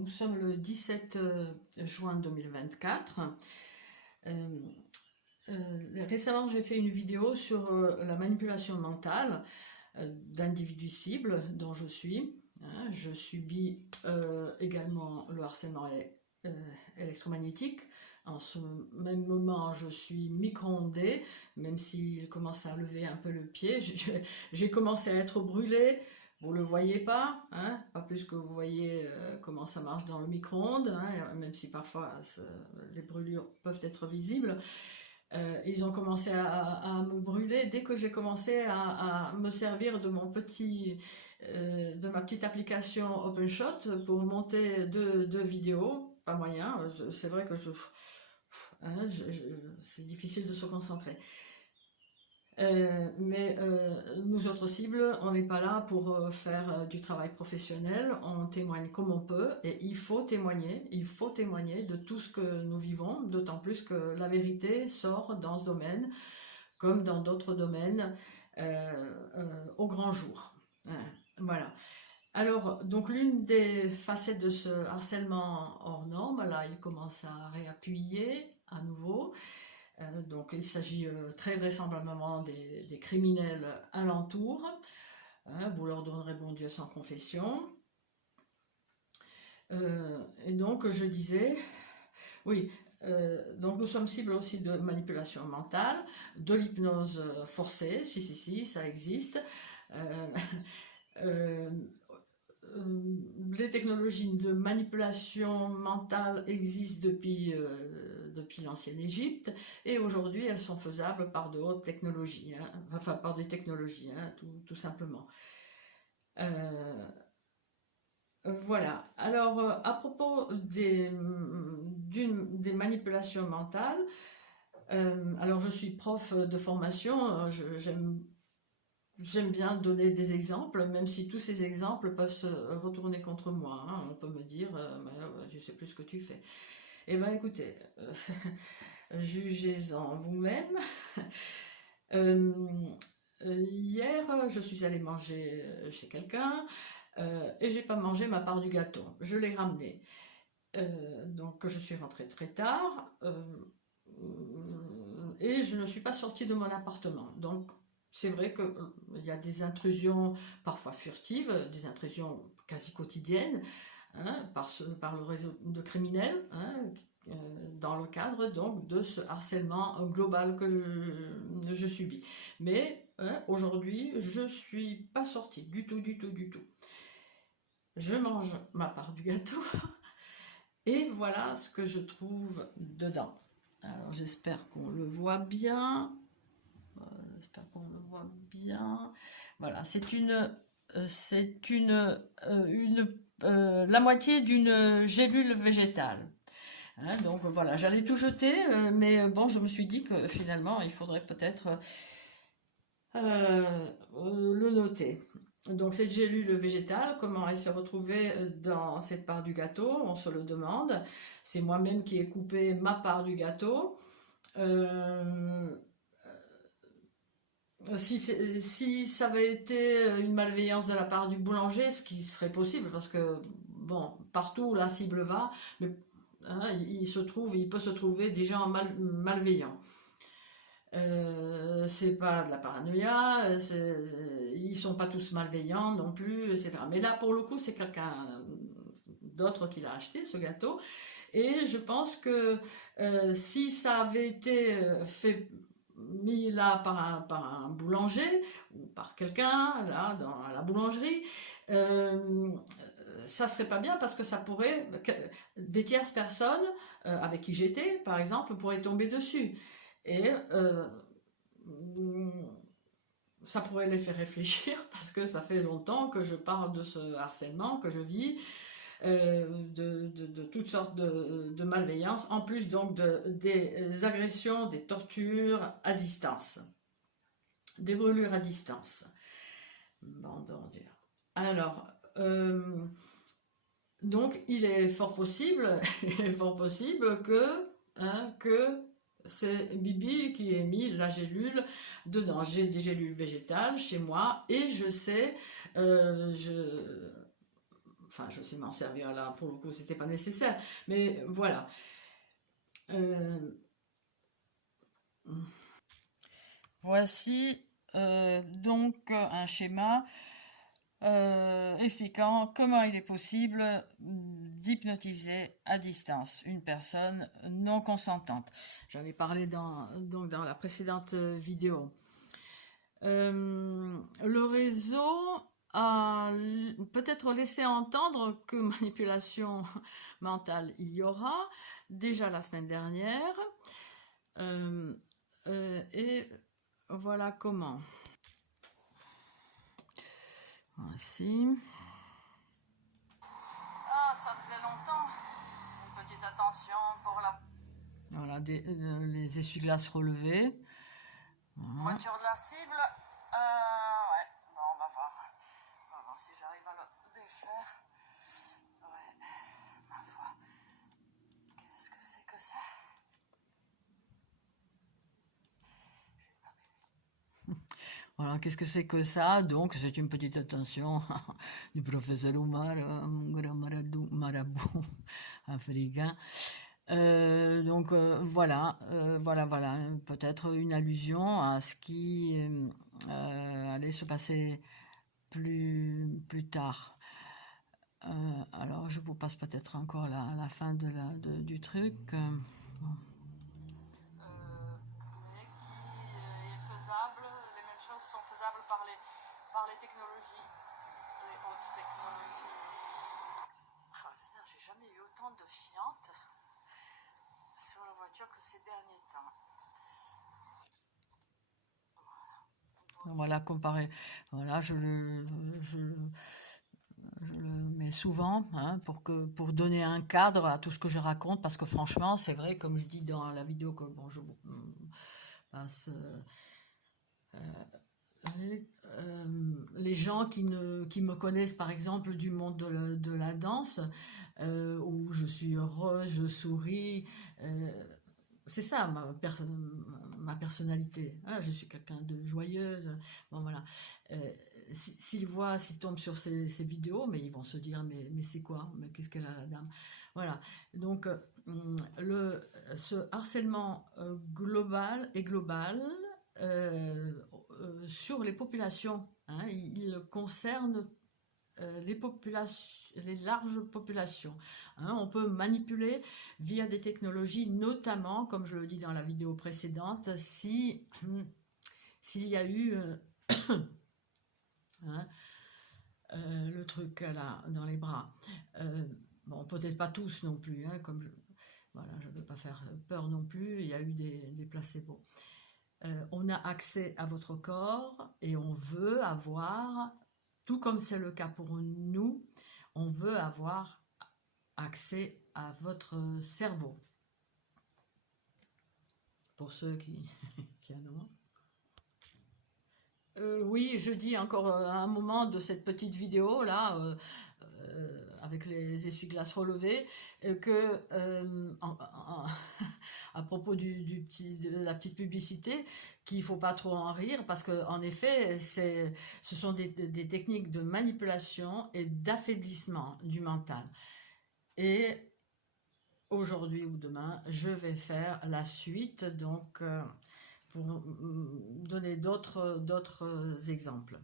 nous sommes le 17 juin 2024. Récemment, j'ai fait une vidéo sur la manipulation mentale d'individus cibles dont je suis. Je subis également le harcèlement électromagnétique. En ce même moment, je suis micro-ondée, même s'il commence à lever un peu le pied. J'ai commencé à être brûlée. Vous ne le voyez pas, hein, pas plus que vous voyez comment ça marche dans le micro-ondes, hein, même si parfois les brûlures peuvent être visibles. Ils ont commencé à me brûler dès que j'ai commencé à me servir de de ma petite application OpenShot pour monter deux vidéos. Pas moyen, c'est vrai que c'est difficile de se concentrer. Mais nous autres cibles, on n'est pas là pour faire du travail professionnel, on témoigne comme on peut et il faut témoigner de tout ce que nous vivons, d'autant plus que la vérité sort dans ce domaine, comme dans d'autres domaines, au grand jour. Voilà. Alors, donc l'une des facettes de ce harcèlement hors norme, là, il commence à réappuyer à nouveau. Donc il s'agit très vraisemblablement des criminels alentours. Vous leur donnerez bon Dieu sans confession. Et donc je disais, oui, donc nous sommes cibles aussi de manipulation mentale, de l'hypnose forcée, si, ça existe. Les technologies de manipulation mentale existent depuis l'ancienne Égypte et aujourd'hui elles sont faisables par de hautes technologies, enfin par des technologies, tout simplement. Voilà. Alors à propos des manipulations mentales, alors je suis prof de formation, j'aime bien donner des exemples, même si tous ces exemples peuvent se retourner contre moi. On peut me dire, je sais plus ce que tu fais. Eh bien écoutez, jugez-en vous-même. Hier, je suis allée manger chez quelqu'un et j'ai pas mangé ma part du gâteau. Je l'ai ramené. Donc je suis rentrée très tard et je ne suis pas sortie de mon appartement. Donc c'est vrai qu'il y a des intrusions parfois furtives, des intrusions quasi quotidiennes, par le réseau de criminels, dans le cadre donc de ce harcèlement global que je subis. Mais aujourd'hui, je ne suis pas sortie du tout. Je mange ma part du gâteau et voilà ce que je trouve dedans. Alors j'espère qu'on le voit bien. Voilà, c'est la moitié d'une gélule végétale. Donc voilà, j'allais tout jeter, mais bon, je me suis dit que finalement, il faudrait peut-être le noter. Donc cette gélule végétale, comment elle s'est retrouvée dans cette part du gâteau, on se le demande. C'est moi-même qui ai coupé ma part du gâteau. Si ça avait été une malveillance de la part du boulanger, ce qui serait possible, parce que, bon, partout où la cible va, mais, il peut se trouver des gens malveillants. C'est pas de la paranoïa, ils sont pas tous malveillants non plus, etc. Mais là, pour le coup, c'est quelqu'un d'autre qui l'a acheté, ce gâteau. Et je pense que si ça avait été fait mis là par un boulanger ou par quelqu'un là à la boulangerie, ça serait pas bien parce que ça pourrait, des tierces personnes avec qui j'étais par exemple pourraient tomber dessus et ça pourrait les faire réfléchir parce que ça fait longtemps que je parle de ce harcèlement que je vis, de toutes sortes de malveillances, en plus donc des agressions, des tortures à distance, des brûlures à distance. Bon, d'ordure. Alors, donc il est fort possible que c'est Bibi qui ait mis la gélule dedans. J'ai des gélules végétales chez moi et je sais, enfin je sais m'en servir là, pour le coup c'était pas nécessaire, mais voilà. Voici donc un schéma expliquant comment il est possible d'hypnotiser à distance une personne non consentante. J'en ai parlé donc dans la précédente vidéo. Le réseau a peut-être laissé entendre que manipulation mentale il y aura, déjà la semaine dernière, et voilà comment. Voici. Ah, ça faisait longtemps. Une petite attention pour la... Voilà, les essuie-glaces relevés. Voilà. Voiture de la cible. Ouais, bon, on va voir. On va voir si j'arrive à le défaire. Ouais, ma foi. Qu'est-ce que c'est que ça? Voilà, qu'est-ce que c'est que ça? Donc, c'est une petite attention du professeur Omar, mon grand marabout africain. Donc, voilà, peut-être une allusion à ce qui allait se passer plus tard. Alors, je vous passe peut-être encore la fin du truc. Bon. Mais qui est faisable, les mêmes choses sont faisables par les technologies, les hautes technologies. Oh, j'ai jamais eu autant de fientes sur la voiture que ces derniers temps. Voilà, comparé. Voilà, je le mets souvent hein, pour donner un cadre à tout ce que je raconte, parce que franchement, c'est vrai, comme je dis dans la vidéo que bon, je vous passe, les gens qui me connaissent par exemple du monde de la danse, où je suis heureuse, je souris, c'est ça ma personnalité. Ah, je suis quelqu'un de joyeuse. Bon voilà. S'ils tombent sur ces vidéos, mais ils vont se dire mais c'est quoi? Mais qu'est-ce qu'elle a la dame? Voilà. Donc ce harcèlement global sur les populations. Hein, il concerne les larges populations. Hein, on peut manipuler via des technologies, notamment, comme je le dis dans la vidéo précédente, s'il y a eu hein, le truc là dans les bras. Bon, peut-être pas tous non plus, hein, voilà, je ne veux pas faire peur non plus, il y a eu des placebos. On a accès à votre corps et on veut avoir, tout comme c'est le cas pour nous, on veut avoir accès à votre cerveau. Pour ceux qui en ont. Oui, je dis encore à un moment de cette petite vidéo là, avec les essuie-glaces relevés, que à propos de la petite publicité, qu'il ne faut pas trop en rire, parce qu'en effet, ce sont des techniques de manipulation et d'affaiblissement du mental. Et aujourd'hui ou demain, je vais faire la suite, donc pour donner d'autres exemples.